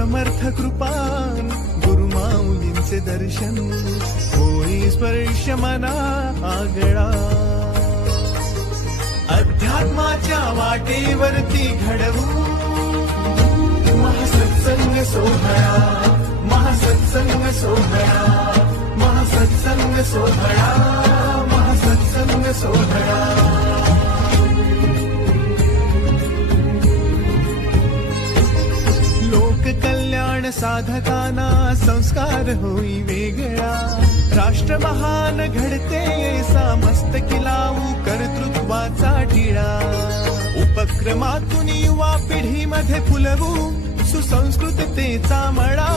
समर्थ कृपान गुरुमाऊलींचे दर्शन होई स्पर्श मना आगळा. अध्यात्माच्या वाटेवरती घडवू महासत्संग सोहळा, महासत्संग सोहळा, महासत्संग सोहळा, महासत्संग सोहळा. लोककल्याण साधकाना संस्कार होई वेगळा. राष्ट्र महान घडते समस्तकी लावू कर्तृत्वाचा टिळा. उपक्रमातून युवा पिढीमध्ये फुलवू सुसंस्कृततेचा मळा.